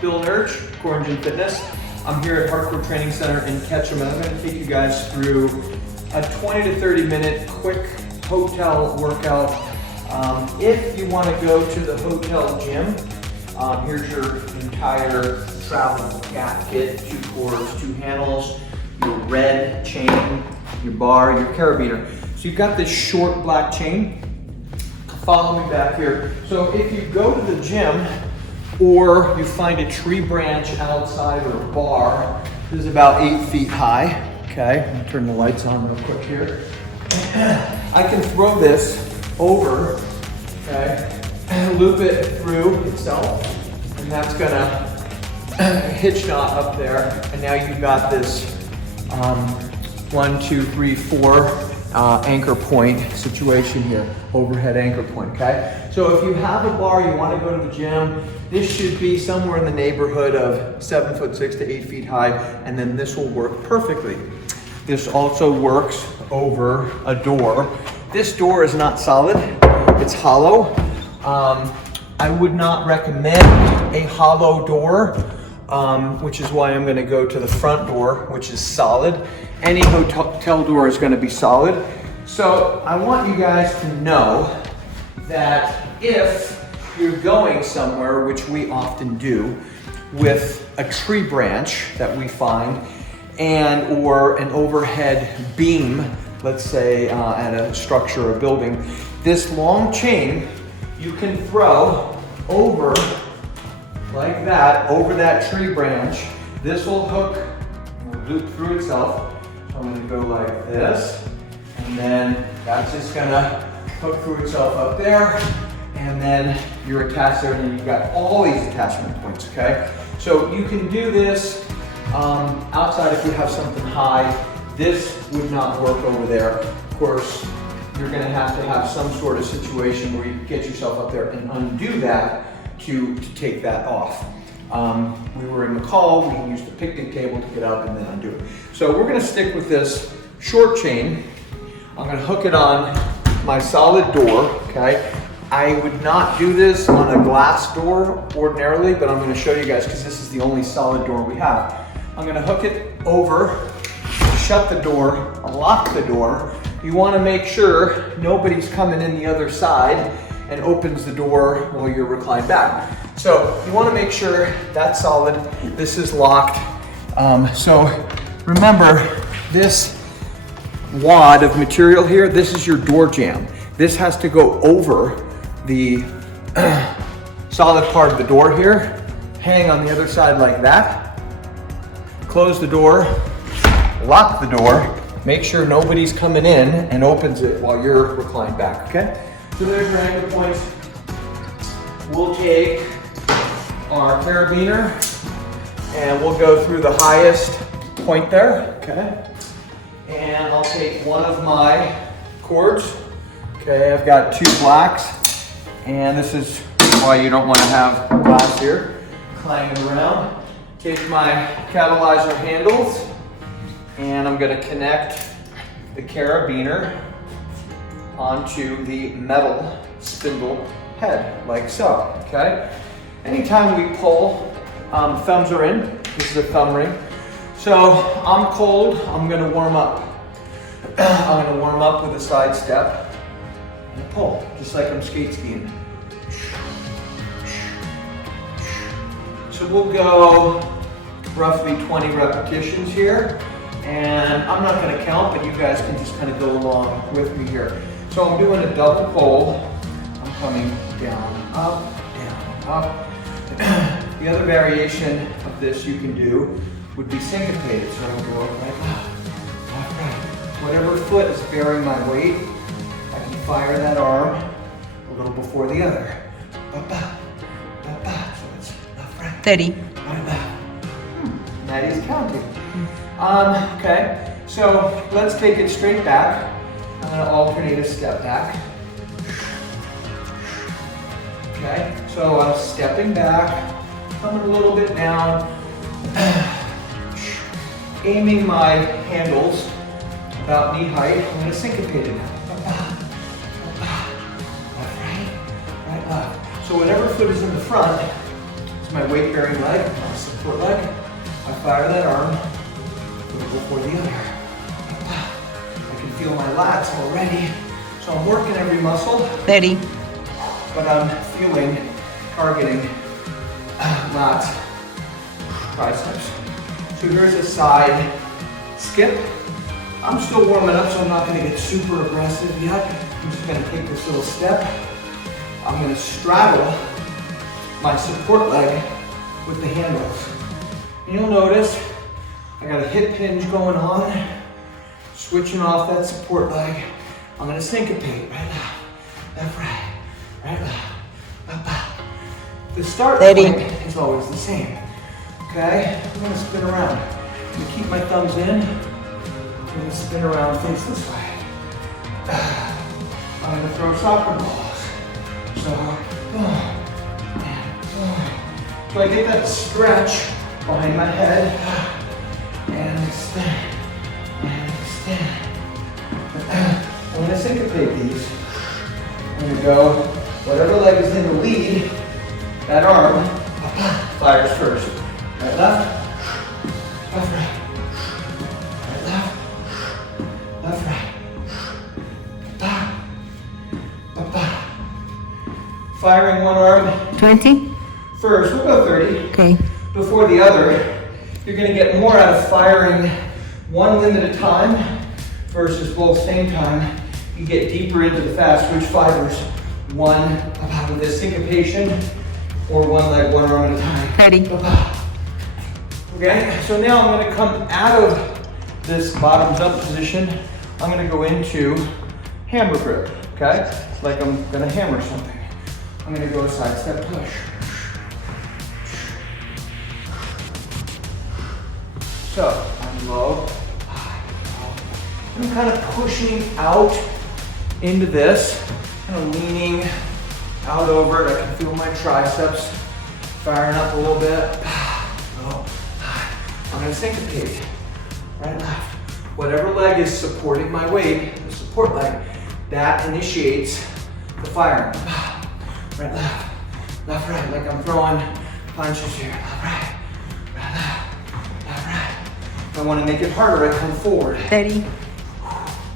Bill Nurch, Core Engine Fitness. I'm here at Hardcore Training Center in Ketchum, and I'm going to take you guys through a 20 to 30 minute quick hotel workout. If you want to go to the hotel gym, here's your entire TravelCat kit: 2 cords, 2 handles, your red chain, your bar, your carabiner. So you've got this short black chain. Follow me back here. So if you go to the gym or you find a tree branch outside or a bar, this is about 8 feet high. Okay, I'm gonna turn the lights on real quick here. I can throw this over, okay, loop it through itself, and that's gonna hitch knot up there, and now you've got this 1, 2, 3, 4 anchor point situation here, overhead anchor point, okay? So if you have a bar, you want to go to the gym, this should be somewhere in the neighborhood of 7'6" to 8 feet high, and then this will work perfectly. This also works over a door. This door is not solid, it's hollow. I would not recommend a hollow door, which is why I'm going to go to the front door, which is solid. Any hotel door is going to be solid. So I want you guys to know that if you're going somewhere, which we often do, with a tree branch that we find or an overhead beam, let's say at a structure or building, this long chain you can throw over like that, over that tree branch. This will hook, loop through itself. So I'm gonna go like this, and then that's just gonna hook through itself up there, and then you're attached there, and then you've got all these attachment points, okay? So you can do this outside if you have something high. This would not work over there. Of course, you're gonna have to have some sort of situation where you get yourself up there and undo that to take that off. We were in McCall, we used the picnic table to get up and then undo it. So we're gonna stick with this short chain. I'm gonna hook it on my solid door, okay? I would not do this on a glass door ordinarily, but I'm gonna show you guys because this is the only solid door we have. I'm gonna hook it over, shut the door, lock the door. You wanna make sure nobody's coming in the other side and opens the door while you're reclined back. So you wanna make sure that's solid, this is locked. So remember, this wad of material here, this is your door jamb. This has to go over the solid part of the door here, hang on the other side like that, close the door, lock the door, make sure nobody's coming in and opens it while you're reclined back, okay? So there's your anchor points. We'll take our carabiner and we'll go through the highest point there, okay? And I'll take one of my cords. Okay, I've got 2 blacks, and this is why you don't want to have glass here clanging around. Take my catalyzer handles, and I'm going to connect the carabiner onto the metal spindle head, like so, okay? Anytime we pull, thumbs are in. This is a thumb ring. So I'm cold, I'm gonna warm up. I'm gonna warm up with a side step and a pull, just like I'm skate skiing. So we'll go roughly 20 repetitions here. And I'm not gonna count, but you guys can just kind of go along with me here. So I'm doing a double pull. I'm coming down, up, down, up. The other variation of this you can do would be syncopated. So I'll go like that, left, right. Whatever foot is bearing my weight, I can fire that arm a little before the other. Ba-ba, ba-ba. So it's left, right. 30. Right, left. Maddie's counting. Okay, so let's take it straight back. I'm gonna alternate a step back. Okay, so I'm stepping back, coming a little bit down, aiming my handles about knee height. I'm gonna syncopate it now. Right, right, left. So whatever foot is in the front is It's my weight-bearing leg, my support leg. I fire that arm, before the other. I can feel my lats already. So I'm working every muscle. Steady. But I'm feeling, targeting lats, triceps. So here's a side skip. I'm still warming up, so I'm not gonna get super aggressive yet. I'm just gonna take this little step. I'm gonna straddle my support leg with the handles. And you'll notice I got a hip hinge going on, switching off that support leg. I'm gonna syncopate, right left, right, left. The start point is always the same, okay? I'm gonna spin around. I'm gonna keep my thumbs in. I'm gonna spin around, face this way. I'm gonna throw soccer balls. So I get that stretch behind my head, and extend, and extend. I'm gonna syncopate these. I'm gonna go, whatever leg is in the lead, that arm fires first. Right, left, left, right. Right, left, left, right. Firing one arm. 20? First, we'll go 30. Okay. Before the other. You're gonna get more out of firing one limb at a time versus both same time. You get deeper into the fast twitch fibers. One with this syncopation, or one leg, one arm at a time. Ready. Okay, so now I'm gonna come out of this bottoms up position. I'm gonna go into hammer grip, okay? Like I'm gonna hammer something. I'm gonna go side step push. So I'm low, high, low. I'm kind of pushing out into this, kind of leaning out over it. I can feel my triceps firing up a little bit. Low, high. I'm gonna syncopate. Right, left. Whatever leg is supporting my weight, the support leg, that initiates the firing. Right, left, left, right, like I'm throwing punches here. Left, right, right, left, left, right. If I want to make it harder, I come forward. Steady.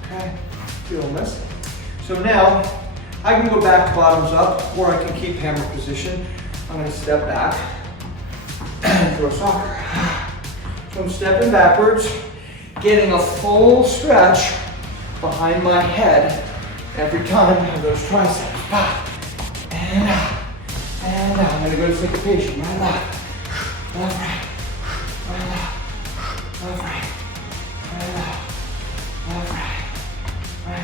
Okay, feeling this. So now, I can go back bottoms up, or I can keep hammer position. I'm going to step back and throw soccer. So I'm stepping backwards, getting a full stretch behind my head every time I have those triceps. And I'm going to go to syncopation. Right, left, left, right, right, left, left, right, right, left, left, right, right, left,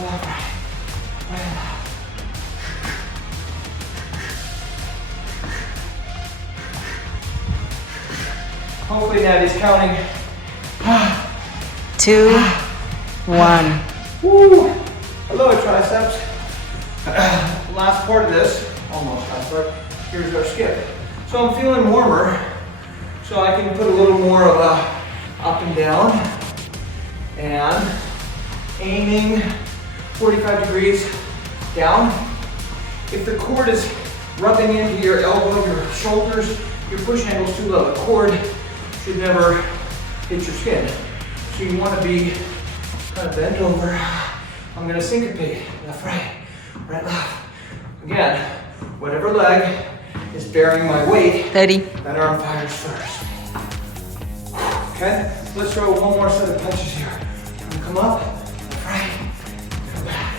left, right, right, left. Hopefully Natty's counting. 2, 1. Woo! Hello, triceps. Last part of this, almost last part, here's our skip. So I'm feeling warmer, so I can put a little more of a up and down, and aiming 45 degrees down. If the cord is rubbing into your elbow, your shoulders, your push handle's too low. The cord should never hit your skin. So you want to be kind of bent over. I'm going to syncopate, left, right, right, left. Again, whatever leg is bearing my weight, Steady. that arm fires first. Okay, let's throw one more set of punches here. I'm gonna come up, left, right, come back.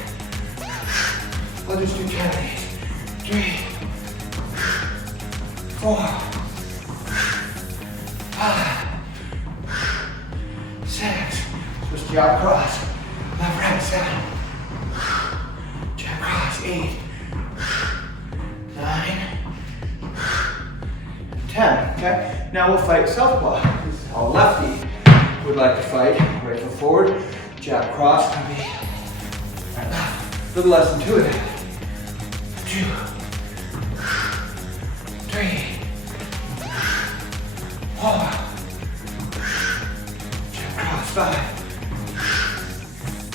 I'll just do 10 of these. 3, 4, 5, 6. Just jab cross. Left, right, 7. Jab cross, 8. 9, 10, okay? Now we'll fight Southpaw. This is how a lefty would like to fight. Right foot forward, jab cross, can be right left. A little less intuitive. 2, 3, 4, jab cross, 5,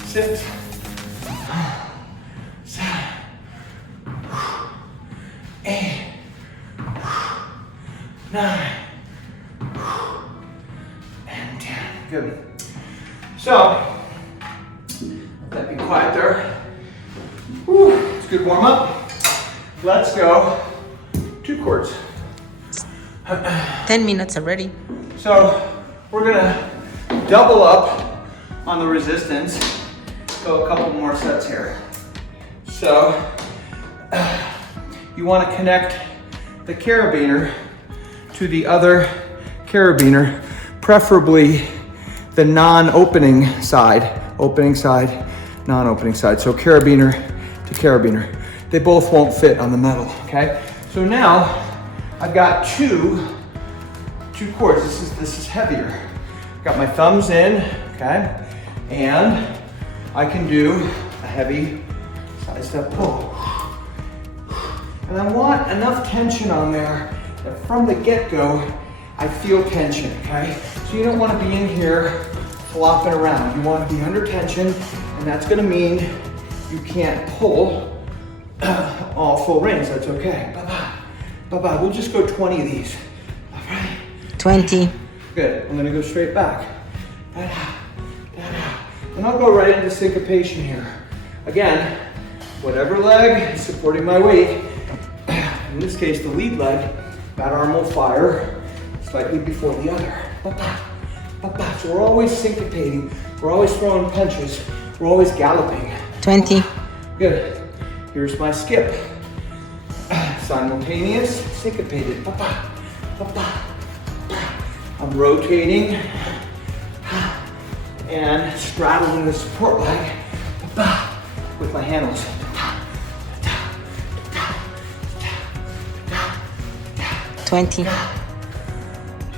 6, 7, 8, 9, and 10. Good. So, let me be quiet there. Whew, it's a good warm up. Let's go 2 chords. 10 minutes already. So, we're gonna double up on the resistance. Go a couple more sets here. So, you want to connect the carabiner to the other carabiner, preferably the non-opening side, opening side, non-opening side. So carabiner to carabiner. They both won't fit on the metal, okay? So now I've got two chords. This is heavier. Got my thumbs in, okay? And I can do a heavy side step pull. And I want enough tension on there that from the get-go, I feel tension, okay? So you don't want to be in here flopping around. You want to be under tension, and that's going to mean you can't pull all full range. That's okay. Bye-bye. Bye-bye. We'll just go 20 of these. All right? 20. Good. I'm going to go straight back. Da-da, da-da. And I'll go right into syncopation here. Again, whatever leg is supporting my weight, in this case, the lead leg, that arm will fire slightly before the other. Ba-ba, ba-ba. So we're always syncopating. We're always throwing punches. We're always galloping. 20. Good. Here's my skip. Simultaneous, syncopated. Ba-ba, ba-ba. I'm rotating and straddling the support leg with my handles. 20.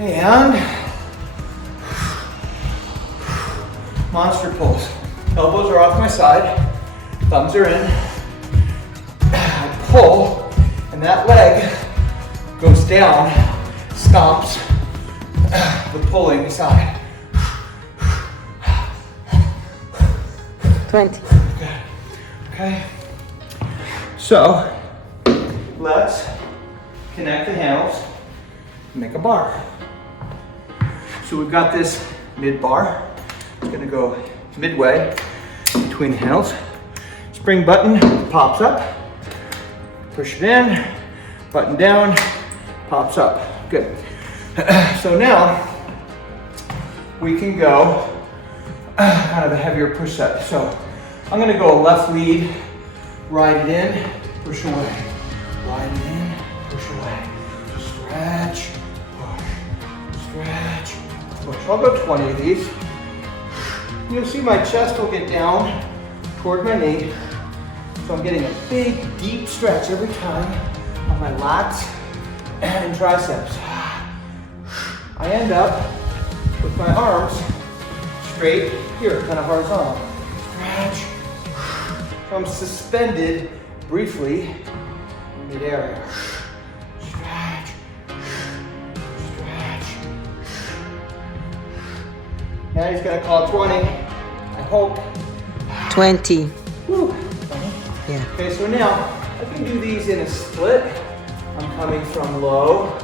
And monster pulls. Elbows are off my side, thumbs are in. I pull, and that leg goes down, stomps the pulling side. 20. Good. Okay. So let's connect the handles, make a bar. So we've got this mid bar. It's gonna go midway between the handles. Spring button pops up, push it in, button down, pops up. Good. So now we can go kind of a heavier push set. So I'm gonna go left lead, ride it in, push away. Ride it in, push away. Stretch, push, stretch, push. I'll go 20 of these. You'll see my chest will get down toward my knee. So I'm getting a big, deep stretch every time on my lats and triceps. I end up with my arms straight here, kind of horizontal. Stretch. So I'm suspended briefly in midair. Stretch. Stretch. Now he's gonna call 20. I hope. 20. Whew. Yeah. Okay, so now I can do these in a split. I'm coming from low,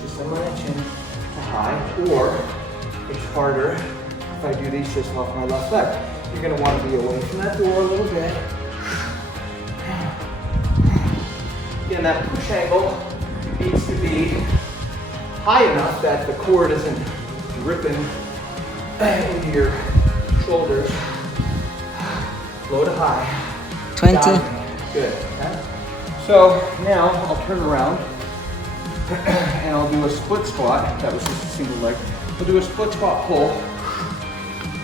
just on my chin, to high, or it's harder if I do these just off my left leg. You're gonna want to be away from that door a little bit. Again, that push angle needs to be high enough that the cord isn't dripping into your shoulders. Low to high. 20. Good. Okay. So now I'll turn around and I'll do a split squat. That was just a single leg. I'll do a split squat pull.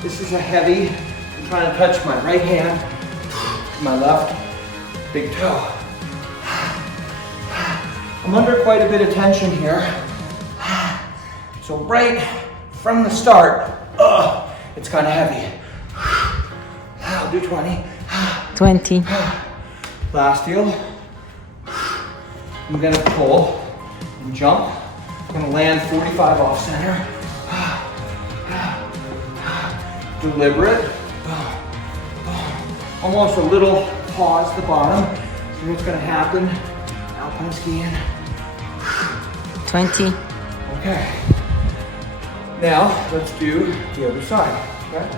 This is a heavy. I'm trying to touch my right hand to my left big toe. I'm under quite a bit of tension here. So right from the start, it's kind of heavy. I'll do 20. 20. Last heel. I'm gonna pull and jump. I'm gonna land 45 off center. Deliberate. Almost a little pause at the bottom. See what's gonna happen. Alpine skiing. 20. Okay. Now, let's do the other side, okay?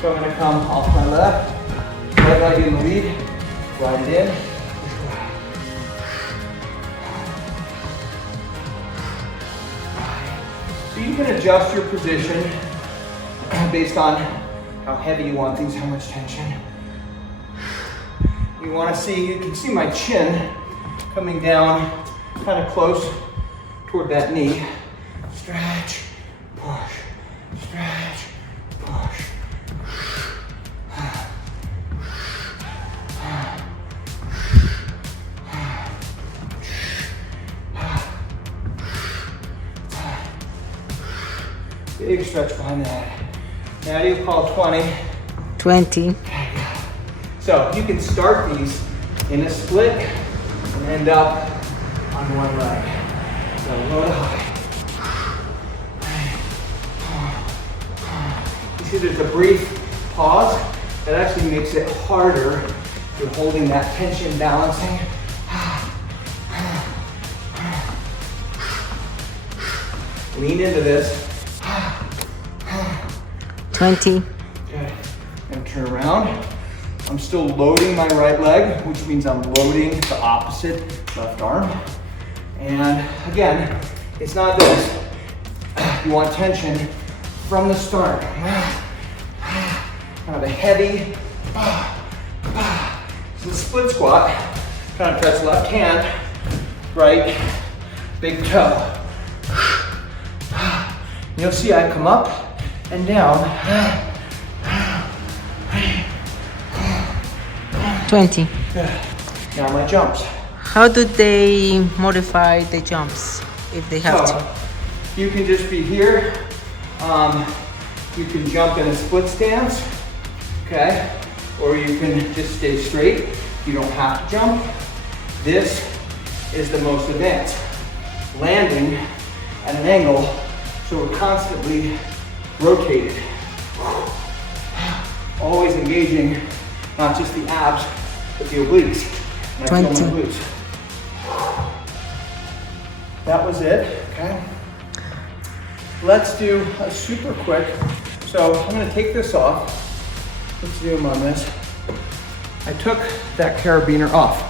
So I'm gonna come off my left, right leg in the lead, ride it in, push away. So you can adjust your position based on how heavy you want these, how much tension. You wanna see, you can see my chin coming down kind of close toward that knee. Stretch, push, stretch, push. Big stretch behind that. Now you call 20. 20. So you can start these in a split and end up on one leg. So low to high. You see there's a brief pause. That actually makes it harder. You're holding that tension, balancing. Lean into this. 20. Okay, and turn around. I'm still loading my right leg, which means I'm loading the opposite left arm. And again, it's not this. You want tension from the start. Kind of a heavy, so the split squat, kind of touch left hand, right, big toe. You'll see I come up and down. 20. Good. Now my jumps. How do they modify the jumps if they have to? You can just be here. You can jump in a split stance, okay? Or you can just stay straight. You don't have to jump. This is the most advanced. Landing at an angle, so we're constantly rotated. Always engaging not just the abs, but the obliques. And I feel my glutes. That was it, okay? Let's do a super quick. So I'm gonna take this off. Let's zoom on this. I took that carabiner off.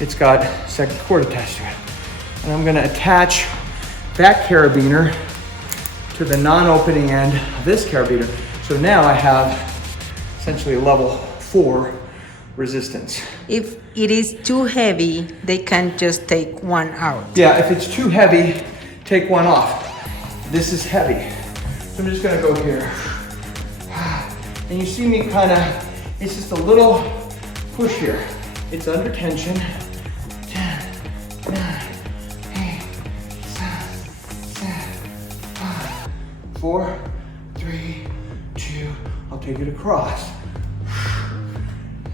It's got second cord attached to it. And I'm gonna attach that carabiner to the non-opening end of this carabiner. So now I have essentially a level 4 resistance. If it is too heavy, they can just take one out. Yeah, if it's too heavy, take one off. This is heavy. So I'm just gonna go here. And you see me kind of, it's just a little push here. It's under tension. 10, 9, 8, 7, 5, 4, 3, 2, I'll take it across.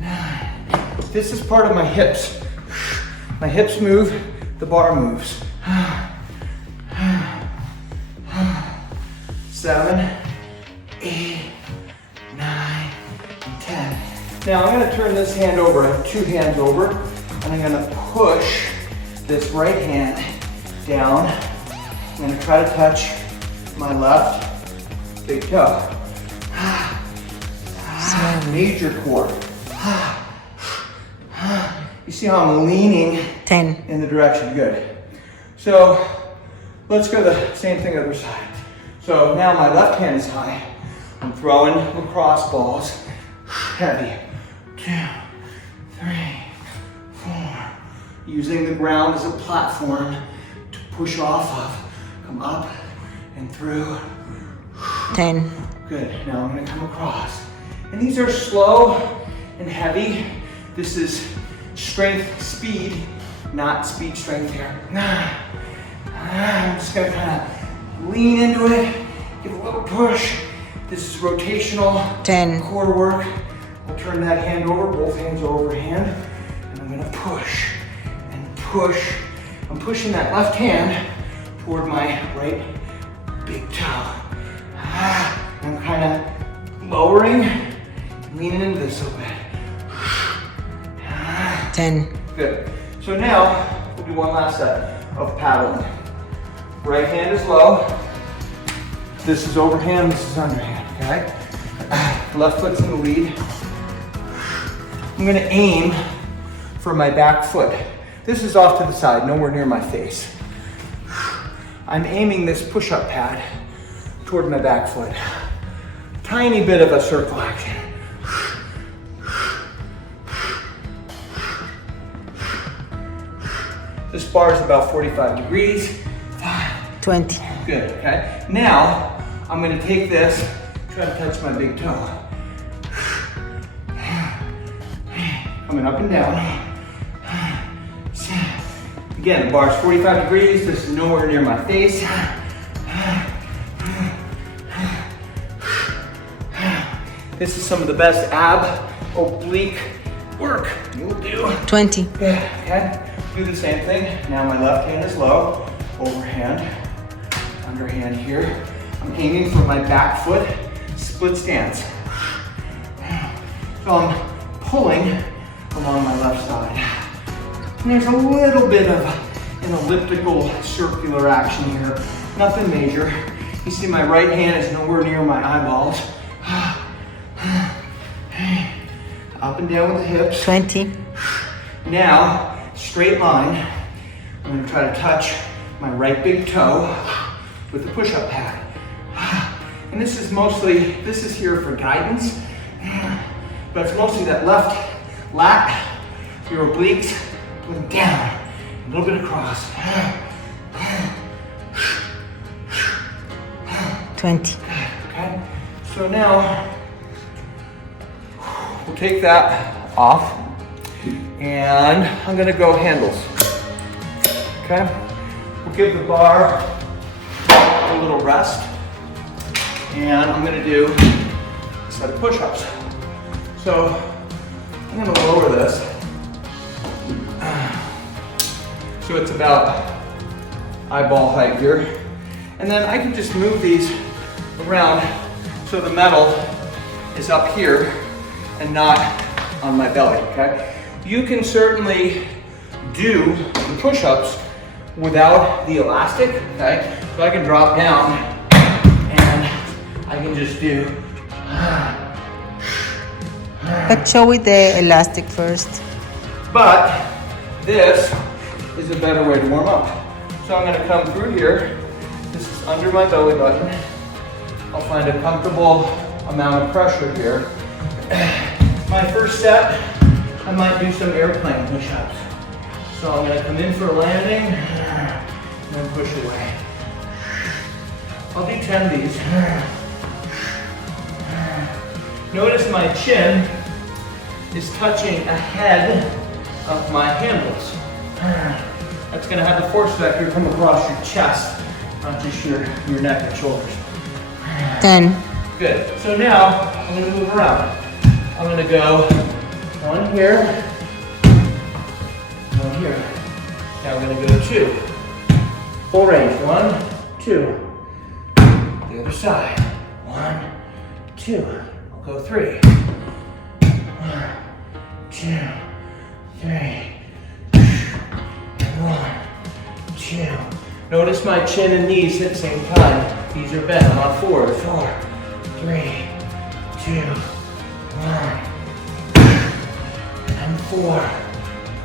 9. This is part of my hips. My hips move, the bar moves. 7, 8, 9, and 10. Now I'm gonna turn this hand over. I have 2 hands over, and I'm gonna push this right hand down. I'm gonna try to touch my left big toe. Major core. You see how I'm leaning 10. in the direction, good. So let's go the same thing other side. So now my left hand is high. I'm throwing lacrosse balls, heavy. 2, 3, 4. Using the ground as a platform to push off of. Come up and through. 10. Good, now I'm gonna come across. And these are slow and heavy. This is strength, speed, not speed, strength here. I'm just gonna kind of lean into it, give a little push. This is rotational 10. core work. I'll turn that hand over, both hands are overhand, and I'm gonna push and push. I'm pushing that left hand toward my right big toe. I'm kind of lowering, leaning into this a little bit. 10. Good. So now we'll do one last set of paddling. Right hand is low. This is overhand, this is underhand, okay? Left foot's in the lead. I'm gonna aim for my back foot. This is off to the side, nowhere near my face. I'm aiming this push-up pad toward my back foot. Tiny bit of a circle action. This bar is about 45 degrees. 20. Good, okay? Now, I'm gonna take this, try to touch my big toe. Coming up and down. Again, the bar's 45 degrees. This is nowhere near my face. This is some of the best ab oblique work you'll do. 20. Okay, do the same thing. Now my left hand is low, overhand, underhand here. I'm aiming for my back foot, split stance. So I'm pulling along my left side. And there's a little bit of an elliptical circular action here, nothing major. You see my right hand is nowhere near my eyeballs. Up and down with the hips. 20. Now, straight line. I'm gonna try to touch my right big toe with the push-up pad. And this is here for guidance, but it's mostly that left lat, your obliques, going down, a little bit across. 20. Okay, so now we'll take that off and I'm gonna go handles. Okay, we'll give the bar a little rest and I'm gonna do a set of push-ups. So I'm gonna lower this. So it's about eyeball height here. And then I can just move these around so the metal is up here and not on my belly, okay? You can certainly do the push-ups without the elastic, okay? So I can drop down and I can just do. But show with the elastic first. But this is a better way to warm up. So I'm gonna come through here. This is under my belly button. I'll find a comfortable amount of pressure here. My first set, I might do some airplane push-ups. So I'm gonna come in for a landing and then push away. I'll do 10 of these. Notice my chin is touching ahead of my handles. That's gonna have the force vector come across your chest, not just your neck and shoulders. 10. Good. So now I'm gonna move around. I'm gonna go one here, one here. Now I'm gonna go 2. Full range. 1, 2. The other side. 1, 2. I'll go 3. 1, 2, 3. 1, 2. Notice my chin and knees hit the same time. These are bent. I'm on 4, 4, 3, 2, 1. And 4,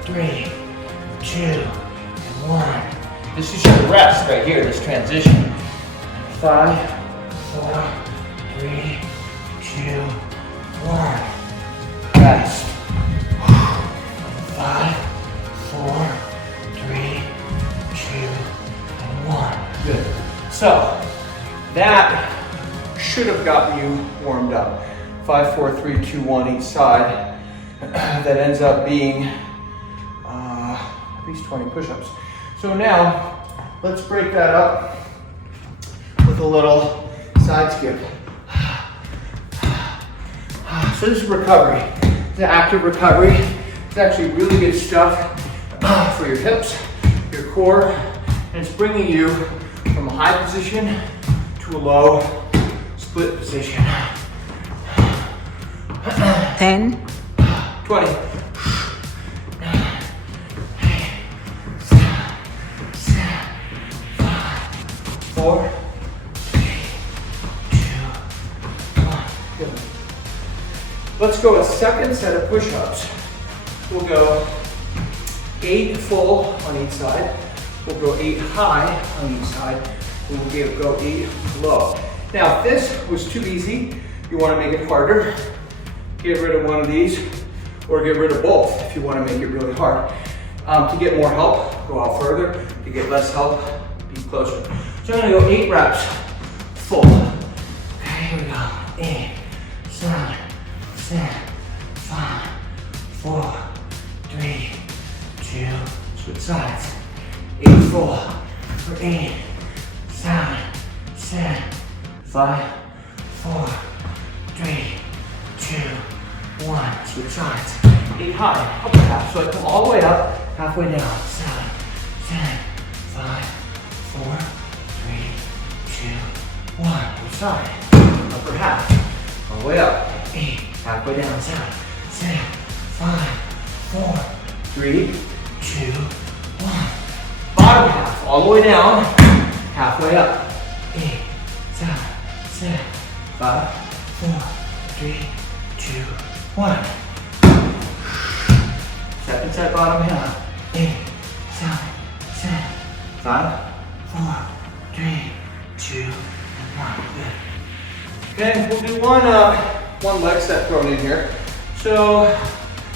3, 2, and 1. This is your rest right here, this transition. 5, 4, 3, 2, 1. Rest. 5, 4, 3, 2, and 1. Good. So, that should have gotten you warmed up. 5, 4, 3, 2, 1 each side. That ends up being at least 20 push-ups. So now, let's break that up with a little side skip. So this is recovery. It's an active recovery. It's actually really good stuff for your hips, your core, and it's bringing you from a high position to a low split position. 10. 20. 5, 4, 3, 2, 1. 4, 3, 2, 1. Good. Let's go a second set of push-ups. We'll go 8 full on each side. We'll go 8 high on each side. We'll go 8 low. Now, if this was too easy, you want to make it harder, get rid of one of these, or get rid of both if you want to make it really hard. To get more help, go out further. To get less help, be closer. So I'm going to go 8 reps full. Okay, here we go. 8, 7, 6, 5, 4, 3, 2, switch sides. 8 full for 8, 7, 6, 5, 4, 3, 2, 1. Switch sides. 8 high, upper half. So I come all the way up, halfway down. 7, 10, 5, 4, 3, 2, 1. Which side? Upper half. All the way up. 8, halfway down. 7, 6, 5, 4, 3, 2, 1. Bottom half, all the way down, halfway up. 8, 7, 6, 5, 4, 3, 2, 1. Second set, bottom half. 8, 7, 6, 5, 4, 3, 2, 1. Good. Okay, we'll do one leg set thrown in here. So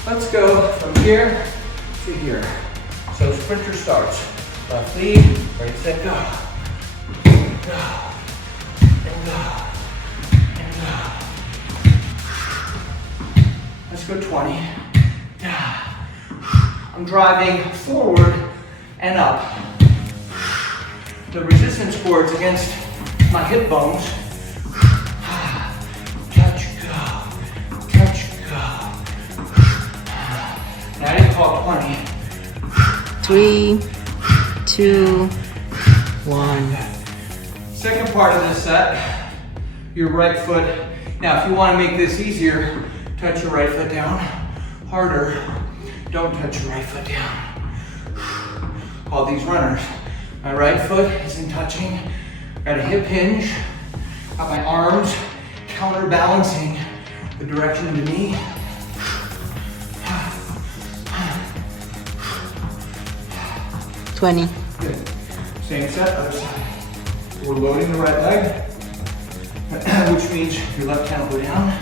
let's go from here to here. So sprinter starts. Left lead, ready, set, go. Go. And go. And go. Let's go 20. I'm driving forward and up. The resistance cords against my hip bones. Touch, go. Touch, go. Now I didn't call 20. 3, 2, 1. Second part of this set, your right foot. Now, if you want to make this easier, touch your right foot down. Harder, don't touch your right foot down. All these runners. My right foot isn't touching. Got a hip hinge. Got my arms counterbalancing the direction of the knee. Twenty. Good. Same set, other side. We're loading the right leg, which means your left hand will go down.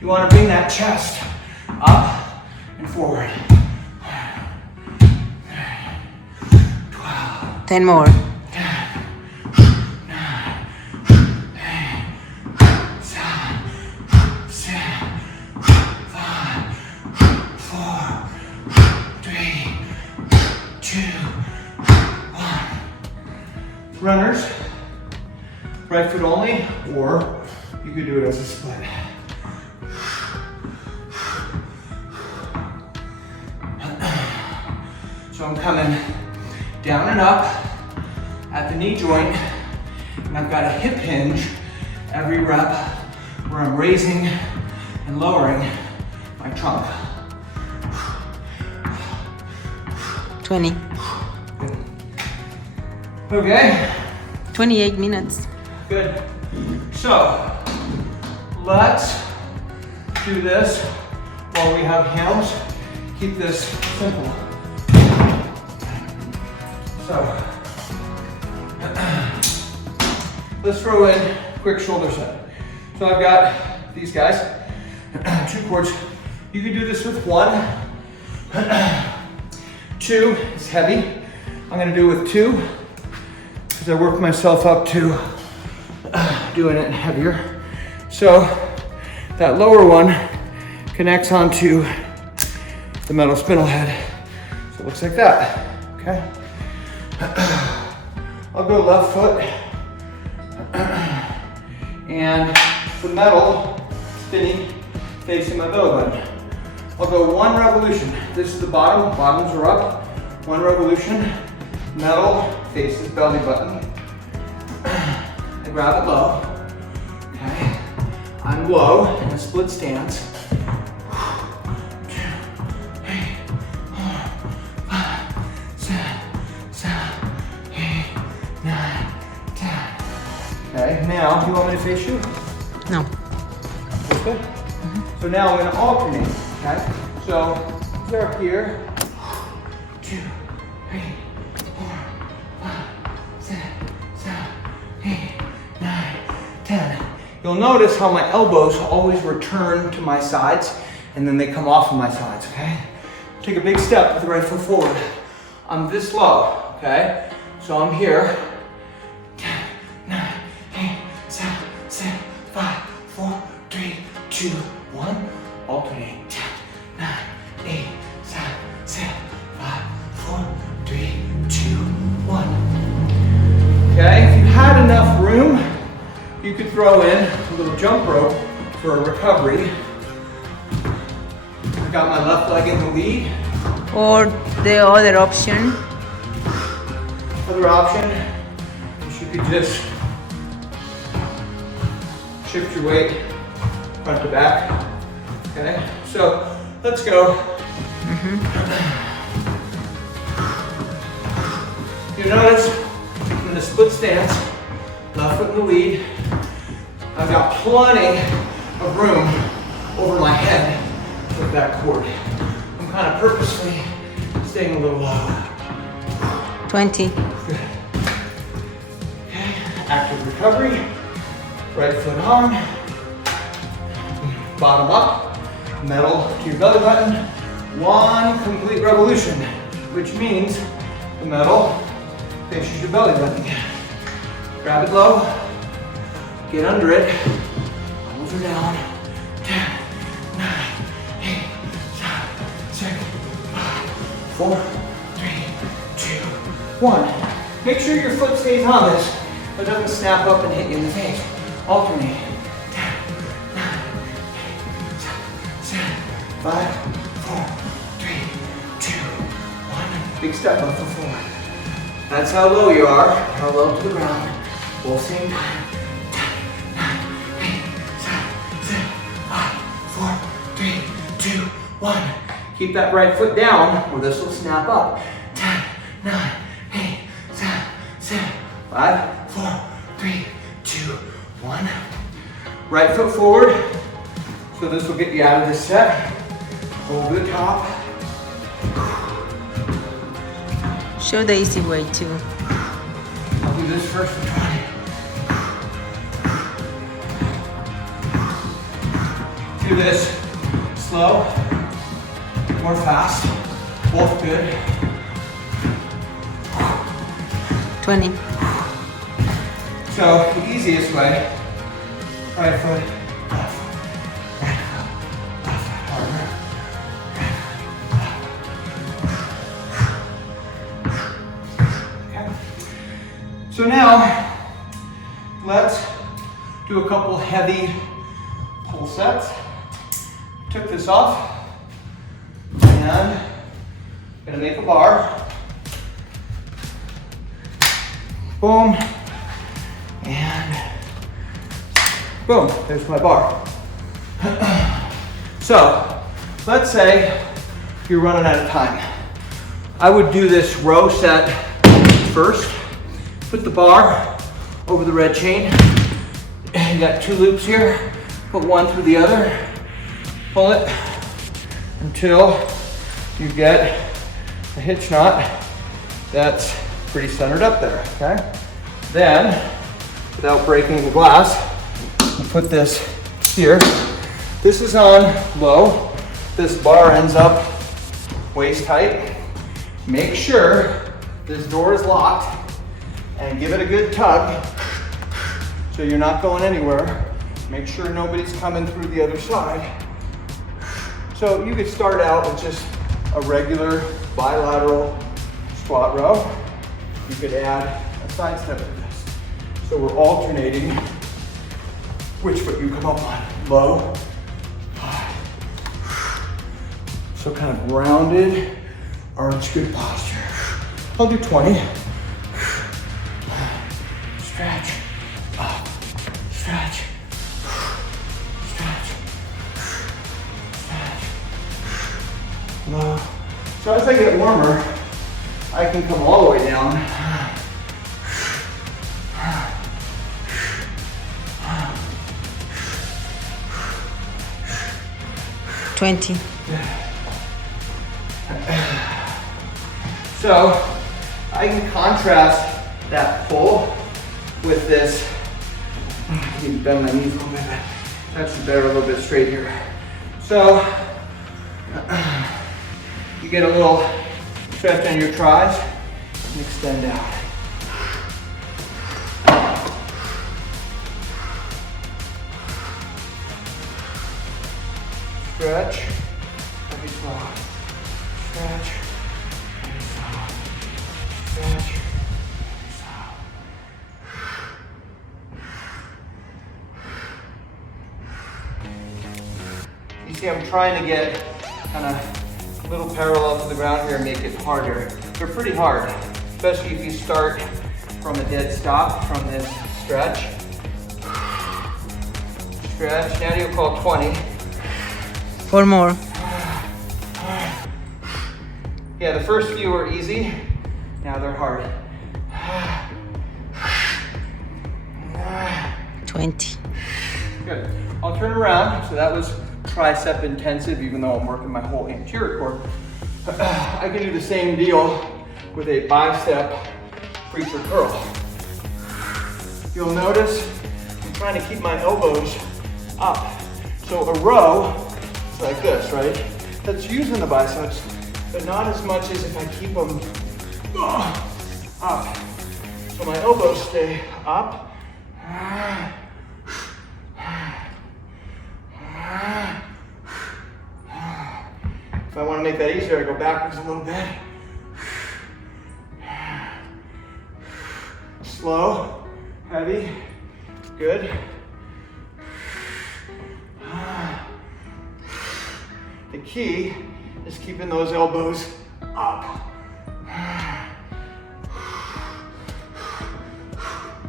You want to bring that chest up and forward. 12. 10 more. 10, 9, 8, 7, 6, 5, 4, 3, 2, 1. Runners, right foot only, or you could do it as a split. So I'm coming down and up at the knee joint, and I've got a hip hinge every rep where I'm raising and lowering my trunk. 20. Okay, 28 minutes. good. So let's do this while we have hands. Keep this simple. So, let's throw in quick shoulder set. So I've got these guys, 2 cords. You can do this with 1. 2 is heavy. I'm gonna do it with 2, because I worked myself up to doing it heavier. So that lower one connects onto the metal spindle head. So it looks like that, okay? I'll go left foot and the metal spinning facing my belly button. I'll go 1 revolution. This is the bottom, bottoms are up. 1 revolution, metal faces belly button. I grab it low, okay? I'm low in a split stance. Okay, now, do you want me to face you? No. That's good. So now I'm going to alternate, okay? So, start here. 2, 3, 4, 5, 6, 7, 8, 9, 10. You'll notice how my elbows always return to my sides and then they come off of my sides, okay? Take a big step with the right foot forward. I'm this low, okay? So I'm here. 10, 9, 8, 7, 6, 5, 4, 3, 2, 1. Alternate. 10, 9, 8, 7, 6, 5, 4, 3, 2, 1. Okay, if you had enough room, you could throw in a little jump rope for a recovery. I got my left leg in the lead. Or the other option. Other option is you could just shift your weight front to back. Okay, so let's go. You notice I'm in a split stance, left foot in the lead. I've got plenty of room over my head with that cord. I'm kind of purposely staying a little low. 20. Good. Okay, active recovery. Right foot on. Bottom up. Metal to your belly button. One complete revolution, which means the metal faces your belly button. Grab it low. Get under it. Elbows are down. 10, 9, 8, 7, 6, 5, 4, 3, 2, 1. Make sure your foot stays on this, but doesn't snap up and hit you in the face. Alternate. 10, 9, 8, 7, 6, 5, 4, 3, 2, 1. Big step up for forward. That's how low you are, parallel to the ground. Both same time. 10, 9, 8, 7, 6, 5, 4, 3, 2, 1. Keep that right foot down, or this will snap up. 10, 9, 8, 7, 6, 5, 4, 3, 2, 1. Right foot forward. So this will get you out of this set. Over the top. Show the easy way too. I'll do this first for 20. Do this slow or fast. Both good. 20. So the easiest way, right foot, left foot, right foot, left foot, harder. Okay. So now, let's do a couple heavy pull sets. Took this off, and I'm gonna make a bar. Boom. And boom, there's my bar. So, let's say you're running out of time. I would do this row set first. Put the bar over the red chain. You got 2 loops here. Put one through the other. Pull it until you get a hitch knot that's pretty centered up there, okay? Then, without breaking the glass, you put this here. This is on low. This bar ends up waist height. Make sure this door is locked and give it a good tug so you're not going anywhere. Make sure nobody's coming through the other side. So you could start out with just a regular bilateral squat row. You could add a side step to this. So we're alternating which foot you come up on. Low, high. So kind of rounded, arch, good posture. I'll do 20. Stretch, up, stretch, stretch, stretch, low. So as I get warmer, I can come all the way down. 20. So I can contrast that pull with this. I need to bend my knees a little bit. Actually better a little bit straight here. So you get a little stretch on your tris and extend out. Stretch, heavy slow. Stretch, heavy slow. Stretch, heavy slow. You see, I'm trying to get kind of a little parallel to the ground here and make it harder. They're pretty hard, especially if you start from a dead stop from this stretch. Stretch, now you'll call 20. 4 more. Yeah, the first few are easy. Now they're hard. 20. Good. I'll turn around. So that was tricep intensive, even though I'm working my whole anterior core. I can do the same deal with a bicep preacher curl. You'll notice I'm trying to keep my elbows up. So a row is like this, right? That's using the biceps, but not as much as if I keep them up. So my elbows stay up. If I want to make that easier, I go backwards a little bit. Slow, heavy, good. The key is keeping those elbows up.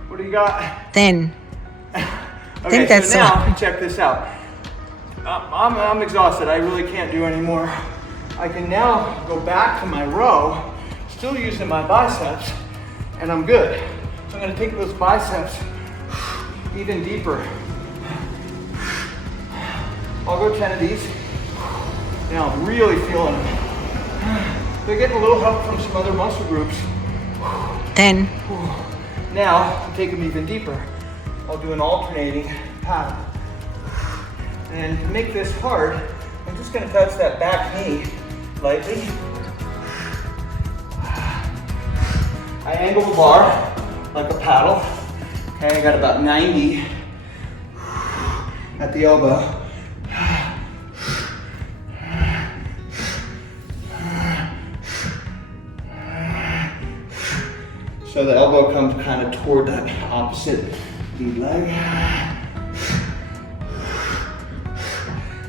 What do you got? 10. Okay, that's so now all. check this out. I'm exhausted. I really can't do anymore. I can now go back to my row, still using my biceps, and I'm good. So I'm gonna take those biceps even deeper. I'll go 10 of these. Now I'm really feeling them. They're getting a little help from some other muscle groups. 10. Now, to take them even deeper, I'll do an alternating pattern. And to make this hard, I'm just gonna touch that back knee lightly. I angle the bar like a paddle. Okay, I got about 90 at the elbow. So the elbow comes kind of toward that opposite lead leg.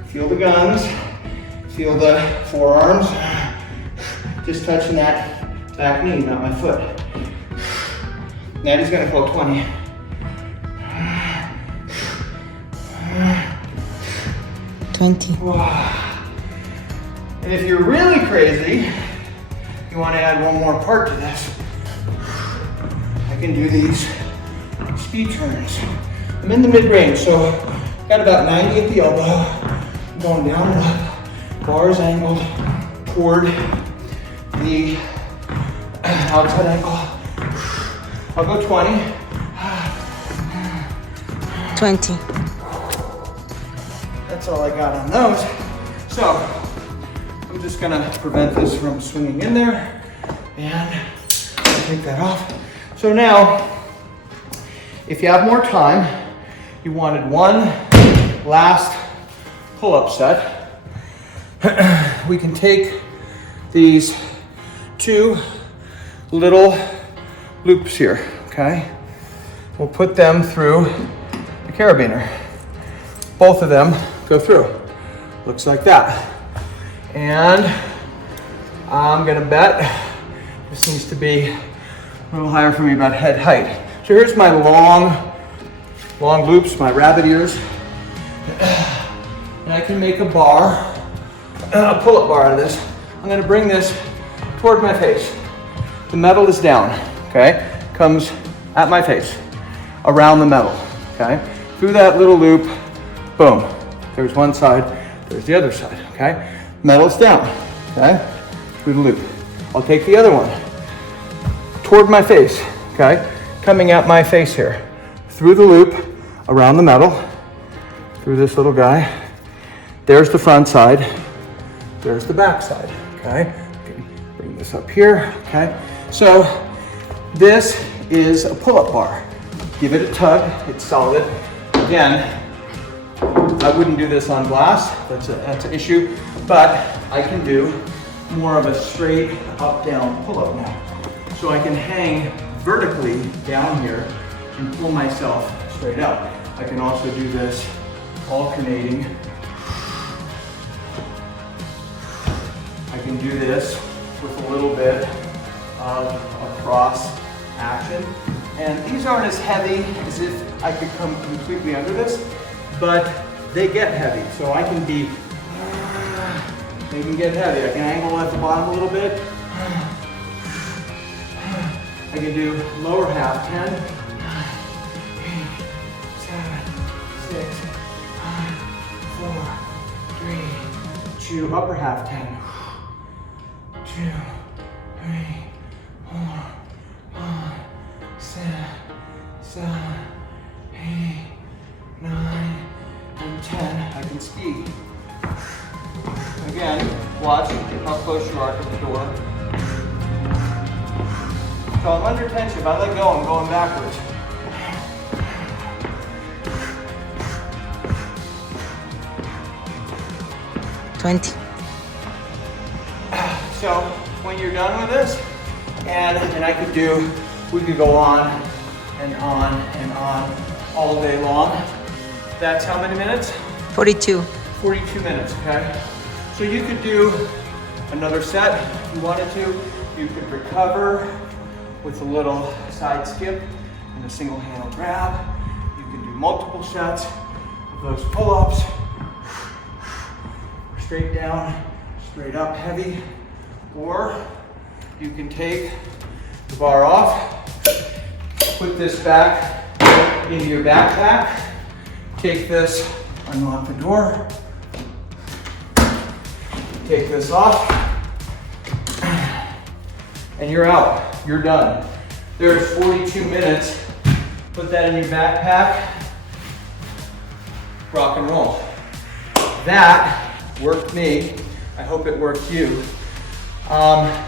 Feel the guns, feel the forearms. Just touching that back knee, not my foot. Natty's gonna call 20. And if you're really crazy, you want to add one more part to this. I can do these speed turns. I'm in the mid-range, so got about 90 at the elbow. I'm going down and up. Bars angled toward the outside ankle. I'll go 20. 20. That's all I got on those. So I'm just gonna prevent this from swinging in there and take that off. So now, if you have more time, you wanted one last pull-up set, we can take these two little loops here, okay? We'll put them through the carabiner. Both of them go through. Looks like that. And I'm gonna bet this needs to be a little higher for me, about head height. So here's my long loops, my rabbit ears. And I can make a bar, a pull-up bar out of this. I'm gonna bring this toward my face. The metal is down, okay? Comes at my face, around the metal, okay? Through that little loop, boom. There's one side. There's the other side, okay? Metal's down, okay? Through the loop. I'll take the other one toward my face, okay? Coming at my face here. Through the loop, around the metal, through this little guy. There's the front side. There's the back side, okay? Bring this up here, okay? So this is a pull-up bar. Give it a tug, it's solid. Again, I wouldn't do this on glass, that's an issue, but I can do more of a straight up-down pull-up now. So I can hang vertically down here and pull myself straight up. I can also do this alternating. I can do this with a little bit of a cross action. And these aren't as heavy as if I could come completely under this, but they get heavy. So I can be, they can get heavy. I can angle at the bottom a little bit. I can do lower half, 10, 9, 8, 7, 6, 5, 4, 3, 2, upper half, 10, 2, 3, 4, 5, 6, 7, 8, 9, and 10. I can ski. Again, watch how close you are to the door. So I'm under tension. If I let go, I'm going backwards. $20. So when you're done with this, and I could do, we could go on and on and on all day long. That's how many minutes? 42. 42 minutes, okay? So you could do another set if you wanted to. You could recover with a little side skip and a single handle grab. You can do multiple sets of those pull-ups. Straight down, straight up, heavy. Or you can take the bar off, put this back into your backpack, take this, unlock the door, take this off, and you're out. You're done. There's 42 minutes. Put that in your backpack. Rock and roll. That worked me. I hope it worked you.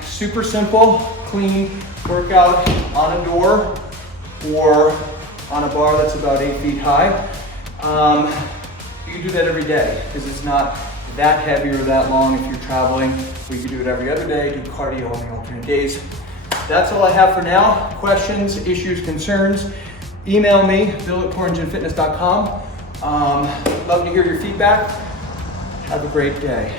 Super simple, clean workout on a door or on a bar that's about 8 feet high. You can do that every day because it's not that heavy or that long if you're traveling. We can do it every other day, do cardio on the alternate days. That's all I have for now. Questions, issues, concerns, email me, bill@coreengine.fitness.com. Love to hear your feedback. Have a great day.